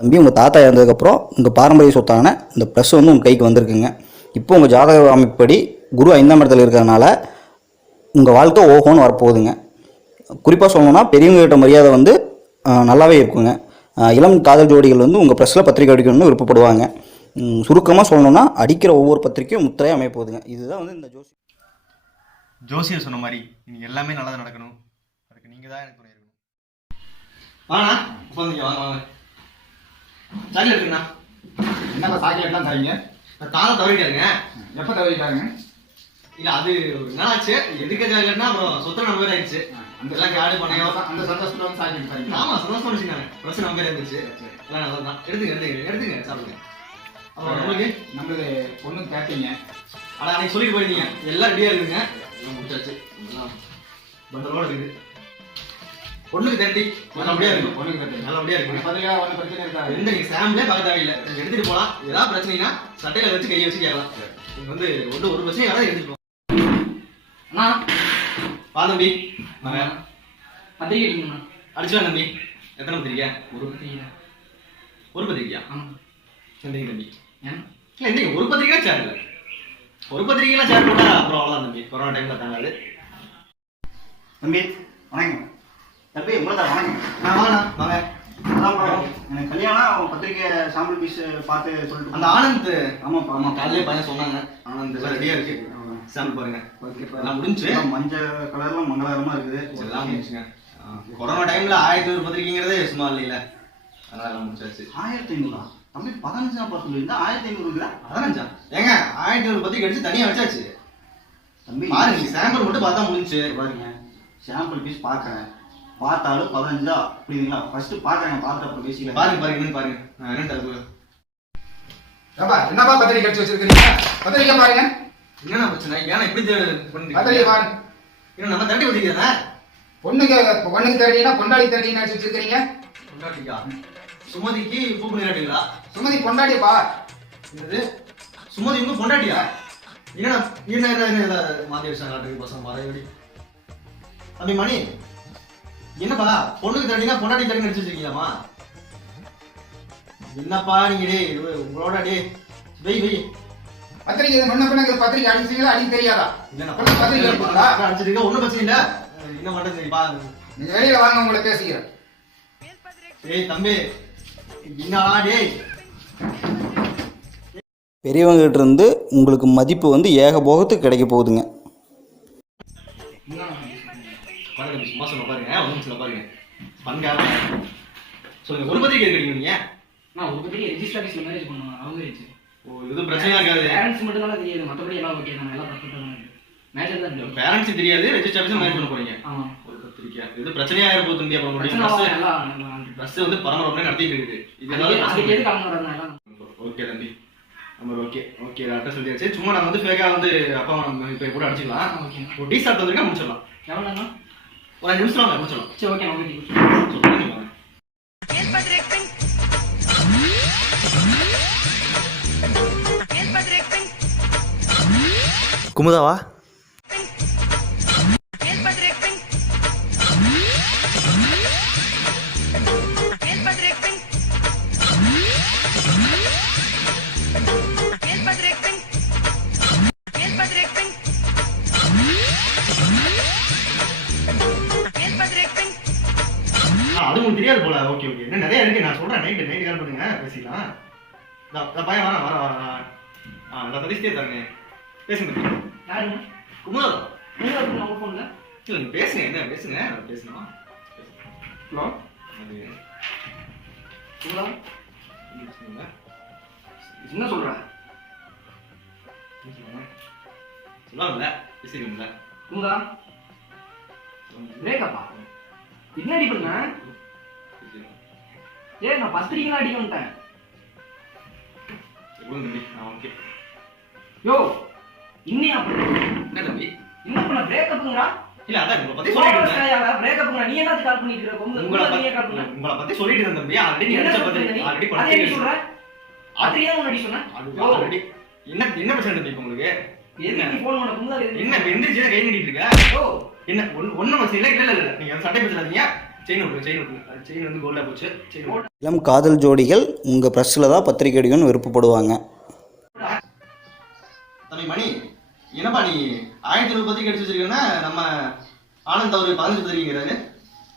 தம்பி உங்கள் தாத்தா இறந்ததுக்கப்புறம் உங்கள் பாரம்பரிய சொத்தான இந்த ப்ரெஸ் வந்து உங்கள் கைக்கு வந்திருக்குங்க. இப்போ உங்கள் ஜாதக அமைப்படி குரு ஐந்தாம் இடத்துல இருக்கிறதுனால உங்கள் வாழ்க்கை ஓஹோன்னு வரப்போகுதுங்க. குறிப்பாக சொல்லணும்னா பெரியவங்க கிட்ட மரியாதை வந்து நல்லாவே இருக்குங்க. இளம் காதல் ஜோடிகள் வந்து உங்கள் ப்ரெஸ்ஸில் பத்திரிக்கை அடிக்கணும்னு விருப்பப்படுவாங்க. சுருக்கமாக சொல்லணும்னா அடிக்கிற ஒவ்வொரு பத்திரிக்கையும் முத்திரையாக அமைய போகுதுங்க இதுதான் வந்து இந்த ஜோசி ஜோசியர் சொன்ன மாதிரி இன்னைக்கு எல்லாமே நல்லது நடக்கணும். அதுக்கு நீங்க தான் எனக்கு இருக்கணும். வாங்க வாங்க. சாக்கி இருக்குண்ணா. என்னப்பா சாக்லேட்லாம் தரீங்க? நான் காலை தவறிட்டாருங்க. எப்போ தவிர்க்காருங்க இல்ல அது ஒரு நாள் ஆச்சு எதுக்கு சாக்கலைன்னா அப்புறம் சொத்து நம்ம பேர் ஆயிடுச்சு. அந்த எல்லாம் காடு பணையம் அந்த சந்தோஷத்துல வந்து சாக்லேட் தரீங்க ஆமா சந்தோஷமா வச்சுக்காங்க பிரச்சனை நம்ம பேர் இருந்துச்சு எல்லாம் நல்லா தான் எடுத்துங்க எடுத்துங்க எடுத்துங்க. சாப்பிடுங்க. அப்புறம் உங்களுக்கு? நம்மளது பொண்ணு கேட்டீங்க. ஆனா அன்னைக்கு சொல்லிட்டு போயிருந்தீங்க. எல்லாம் ரெடியா இருக்குங்க எல்லாம் முடிச்சாச்சு. எல்லாம் பந்தலோட இருக்குது. பொண்ணுக்கு தேர்ட்டி நல்லபடியா இருக்கும் பொண்ணுக்கு கேட்டீங்க நல்லபடியா இருக்கு பதிலா ஒன்றும் பிரச்சனை இருக்காது. எந்த நீங்க சாம்பிளே பார்க்க தேவையில்லை. நீங்க எடுத்துட்டு போலாம். ஏதாவது பிரச்சனைனா சட்டையில வச்சு கையை வச்சு கேட்கலாம். நீங்க வந்து ஒன்று ஒரு பிரச்சனையும் வராது எடுத்துட்டு போலாம் அண்ணா வா தம்பி. பத்திரிக்கை அடிக்கணும்ண்ணா அடிச்சுலாம் தம்பி. எத்தனை பத்திரிக்கை? ஒரு பத்திரிக்கை. ஒரு பத்திரிக்கையா? ஆமாம் எந்தீங்க தம்பி. ஏன்? இல்ல எந்தீங்க ஒரு பத்திரிக்கை சேர் இல்ல ஒரு பத்திரிக்கைலாம் சேர் போட்டா அப்புறம் தம்பி. கொரோனா டைம்ல தாங்காது தம்பி வணக்கம். தம்பி உங்களை தான் வணக்கம் நான் வாங்கண்ணா வாங்க. அதான்ப்பா எனக்கு கல்யாணம் பத்திரிக்கை சாம்பிள் பீஸ் பார்த்து சொல்லிட்டு அந்த ஆனந்த் ஆமாப்பா ஆமா காலையிலே பையன் சொன்னாங்க. ஆனந்த். ரெடியா இருக்கு. சாம்பிள் பாருங்க. எல்லாம் முடிஞ்சு மஞ்சள் கலர்ல மங்களகரமா இருக்குது. எல்லாம் முடிச்சுங்க ஆ, கொரோனா டைம்ல ஆயிரத்தி ஒரு பத்திரிக்கைங்கிறது சும்மா இல்லைல்ல அதனால எல்லாம் முடிச்சாச்சு. ஆயிரத்தி ஐநூறா? தம்பி பதினஞ்சாம் பார்த்து சொல்லியிருந்தா ஆயிரத்தி ஐநூறு இருக்குதா? பதினஞ்சா? ஏங்க ஆயிரத்தி ஒரு பத்திரிக்கை அடிச்சு தனியா வச்சாச்சு. தம்பி பாருங்க சாம்பிள் மட்டும் பார்த்தா முடிஞ்சு பாருங்க. சாம்பிள் பீஸ் பார்க்கறேன். பார்த்தாலும் பதினஞ்சா புரியுதுங்களா? ஃபர்ஸ்ட் பார்க்கறேன் பார்த்துட்டு அப்புறம் பேசிக்கலாம் பாருங்க பாருங்க. பாருங்க நான் என்னன்னு தரப்பு ஏப்பா என்னப்பா பத்திரிக்கை அடிச்சு வச்சிருக்கீங்க? பத்திரிக்கை பாருங்க. என்னண்ணா பிரச்சனை? ஏன்னா இப்படி பத்திரிக்கை பாருங்க. இன்னும் நம்ம தட்டி பத்திரிக்கை பொண்ணுக்கு பொண்ணுக்கு தேடினா பொண்டாடி தேடினா அடிச்சு வச்சிருக்கீங்க? பொண்டாட்டிக்கா? சுமதிக்கு பூ பண்ணி காட்டுங்களா சுமதி பொண்டாடிப்பா என்னது? சுமதி உங்க பொண்டாட்டியா? என்னண்ணா என்ன என்ன என்ன மாத்தி வச்சாங்க பசங்க மறையடி தம்பி மணி? என்னப்பா பொண்ணுக்கு தட்டினா பொண்டாட்டி தட்டி நடிச்சு வச்சிருக்கீங்களாமா என்னப்பா நீங்க இது உங்களோட டேய் வெய் வெய் பத்திரிக்கை முன்ன பின்ன பத்திரிக்கை அடிச்சீங்களா அடிக்க தெரியாதா? என்னண்ணா பொண்ணு பத்திரிக்கை அடிப்பாங்களா அடிச்சிருக்க ஒண்ணும் பிரச்சனை இல்ல. என்ன பண்றது பா நீங்க வெளியில வாங்க உங்களை பேசிக்கிறேன். ஏய் தம்பி என்னடா டேய். பெரியவங்ககிட்ட இருந்து உங்களுக்கு மதிப்பு வந்து ஏகபோகத்துக்கு கிடைக்க போகுதுங்க. தம்பி, சும்மா சொல்ல பாருங்க. ஒரு நிமிஷம் பாருங்க. பண்கார சொல்லுங்க ஒரு பத்திரிக்கை இருக்கீங்க நீங்க? நான் ஒரு பத்திரிக்கை ரெஜிஸ்டர் ஆஃபீஸில் மேரேஜ் பண்ணுவேன் அவங்க இருந்துச்சு ஓ இது பிரச்சனையா இருக்காது. பேரண்ட்ஸ் மட்டும் தான் தெரியாது. மற்றபடி எல்லாம் ஓகே தான். எல்லாம் பர்ஃபெக்டாக தான். மேஜர் தான் பேரண்ட்ஸ் தெரியாது. ரெஜிஸ்டர் ஆஃபீஸ் மேரேஜ் பண்ண போறீங்க. ஆமாம் ஒரு பத்திரிக்கை இது பிரச்சனையா இருக்க போகுது அப்புறம் பிரச்சனை பஸ் வந்து பரம்பரை நடத்திட்டு இருக்குது. இது ஏதாவது ஓகே தம்பி. நம்பர் ஓகே ஓகே அட்ரஸ் சொல்லியாச்சு. சும்மா நான் வந்து ஃபேக்கா வந்து அப்பா நம்ம இப்போ கூட அடிச்சுக்கலாம் ஓகே டீ சாப்பிட்டு வந்திருக்கா முடிச்சிடலாம். எவ்வளோண்ணா ஒரு அஞ்சு நிமிஷம் வாங்க முடிச்சிடலாம் சரி ஓகே ஓகே சொல்லுங்க அது உங்களுக்கு தெரியாது போல. ஓகே ஓகே என்ன நிறைய இருக்கு. நான் சொல்றேன். நைட்டு நைட்டு கால் பண்ணுங்க. பேசிக்கலாம் இந்த பையன் வரேன் வரேன் வரேன் ஆ இந்த சதீஷ்டே தரங்க பேசுங்க. யாருங்க? நீங்கள் நம்ம ஃபோனில் இல்ல நீங்க பேசுங்க. என்ன பேசுங்க. பேசணும் ஹலோ? ஹலோ என்ன சொல்கிறேன்? சொல்லாமல பேசிக்கணும்ல குமுதா? பிரேக்கப்பா என்ன அடி பண்ண. ஏ நான் பத்திரிக்கைலாம் அடிக்க வந்துட்டேன் தம்பி நான் ஓகே யோ இன்னையா பண்ண? என்ன தம்பி? என்ன பண்ண பிரேக்கப்புங்கடா இல்ல அதான் உங்களை பத்தி சொல்லிட்டு இருந்தேன். பிரேக்கப்புங்க நீ என்ன கால் பண்ணிட்டு இருக்க? உங்களை பத்தி கால் பண்ண. உங்களை பத்தி சொல்லிட்டு இருந்தேன் தம்பி. ஆல்ரெடி என்ன நினைச்ச பத்தி? ஆல்ரெடி பண்ணி சொல்ற? அது ஏன் முன்னாடி சொன்ன. ஆல்ரெடி என்ன என்ன பிரச்சனை தம்பி உங்களுக்கு? நீ ஃபோன் பண்ண? என்ன எந்திரிச்சு கை நீட்டிட்டு இருக்க? ஓ என்ன ஒண்ணும் பிரச்சனை இல்ல இல்ல நீங்க சட்டை பிரச்சனை இளம் காதல் ஜோடிகள் உங்கள் ப்ரெஸ்ஸில் தான் பத்திரிக்கை அடிக்கணும்னு விருப்பப்படுவாங்க. தம்பி மணி என்னப்பா நீ ஆயிரத்தி நூறு பத்திரிக்கை அடிச்சு வச்சிருக்கேன்னா நம்ம ஆனந்த் அவர் பதினஞ்சு பத்திரிக்கைங்கிறாரு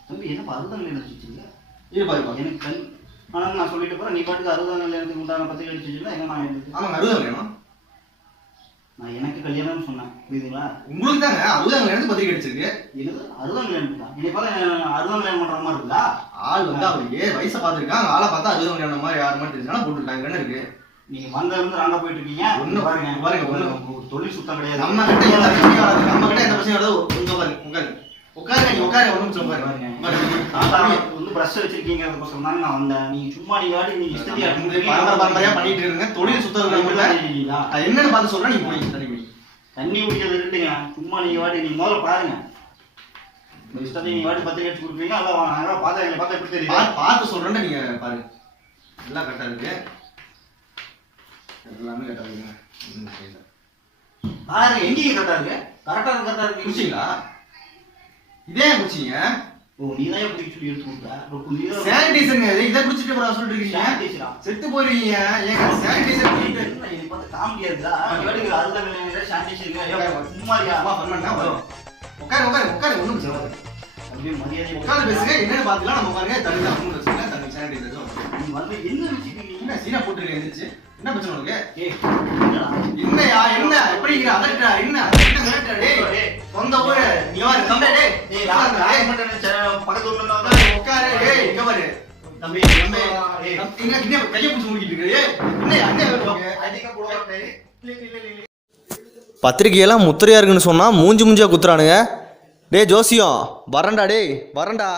தம்பி என்னப்பா அறுபதாம் நிலையம் வச்சுருக்கீங்க? இருப்பா இருப்பா எனக்கு ஆனால் நான் சொல்லிட்டு போகிறேன் நீ பாட்டுக்கு அறுபதாம் நிலையத்துக்கு உண்டான பத்திரிக்கை அடிச்சுன்னா என்ன நான்? ஆமாங்க அறுபதாம் வேணும் நான் எனக்கு கல்யாணம்னு சொன்னேன். புரியுதுங்களா? உங்களுக்கு தாங்க அறுபதாம் வேணும் பத்திரிக்கை அடிச்சிருக்கு. என்னது? அறுபதாம் நிலையம் தான் என்னை பார்த்தா அறுபதாம் நிலையம் பண்ணுற மாதிரி இருக்குதா ஆள் வந்து அவருக்கு வயசை பார்த்துருக்காங்க. ஆளை பார்த்தா அறுபதாம் வேணும் மாதிரி யார் மாதிரி தெரிஞ்சாலும் போட்டுருக்காங்க. என்ன இருக்கு? நீங்க வந்த இருந்து ராங்க போயிட்டு இருக்கீங்க ஒண்ணும் பாருங்க பாருங்க. ஒரு தொழில் சுத்தம் கிடையாது. நம்ம கிட்ட நம்ம கிட்ட எந்த பிரச்சனையும் வராது உங்க பாருங்க உட்காரு உட்காரு நீங்க உட்காரு ஒன்றும் உட்காரு. வந்து பிரஷ் வச்சிருக்கீங்கிறதுக்கோசரம் தானே நான் வந்தேன். நீங்க சும்மா நீங்க வாட்டி நீங்க இஷ்டத்தையா பரம்பரை பரம்பரையா பண்ணிட்டு இருங்க. தொழில் சுத்தம் அது என்னன்னு பார்த்து சொல்றேன் நீங்க போய் தண்ணி தண்ணி குடிக்கிறது இருக்குங்க சும்மா நீங்க வாட்டி நீங்க முதல்ல பாருங்க. இஷ்டத்தை நீங்க வாட்டி பத்திரிக்கை அடிச்சு கொடுப்பீங்க அதான் நாங்க பார்த்தா எங்களை பார்த்தா எப்படி பார்த்து பார்த்து சொல்றேன் நீங்க பாருங்க எல்லாம் கரெக்டா இருக்கு. எல்லாமே கரெக்டா இருக்குங்க. பாருங்க எங்கேயும் கரெக்டா இருக்கு? கரெக்டா இருக்கு கரெக்டா இருக்கு. இதே குடிச்சீங்க ஓ நீ தான் எப்படி சொல்லி எடுத்து சானிடைசருங்க இது இதை குடிச்சிட்டு அப்புறம் சொல்லிட்டு இருக்கீங்க? செத்து போயிருவீங்க ஏங்க சானிடைசர் எனக்கு பார்த்து காமெடியா வாட்டுக்கு அறுபதாம் நிலையம் சானிடைசர் சும்மாரியா பண்ணா வரும். உட்காரு உட்காரு உட்காரு ஒண்ணும் பிரச்சனை இல்லை. அப்படியே மரியாதை உட்காந்து பேசுங்க. என்னன்னு பாத்துக்கலாம். நம்ம பாருங்க தண்ணி தான் பிரச்சனை இல்லை. தண்ணி சானிடைசர் நீ வந்து என்ன வச்சுக்கிறீங்க என்ன சீனா போட்டுருக்கேன் எந்திரிச்சு? என்ன பிரச்சனை உனக்கு? என்னயா என்ன? எப்படி அதட்டா என்ன? என்ன மிரட்டுற, டேய் சொந்த ஊரு நீ வாரு தம்பி டேய் டேய். நான் மட்டும் நினைச்சேன், பக்கத்து ஊர்ல இருந்து உட்காரு, வந்தா- உட்காரு. டேய் இங்க பாரு தம்பி, தம்பி ஏய், என்ன என்ன கையை பிடிச்சு முடிக்கிட்டு இருக்க? என்ன வேணும் உனக்கு? அடிக்க கூடாது, டேய். பத்திரிக்கையெல்லாம் முத்திரையா இருக்குன்னு சொன்னா மூஞ்சி மூஞ்சியா குத்துறானுங்க. டேய் ஜோசியம் வரண்டா டேய் வரண்டா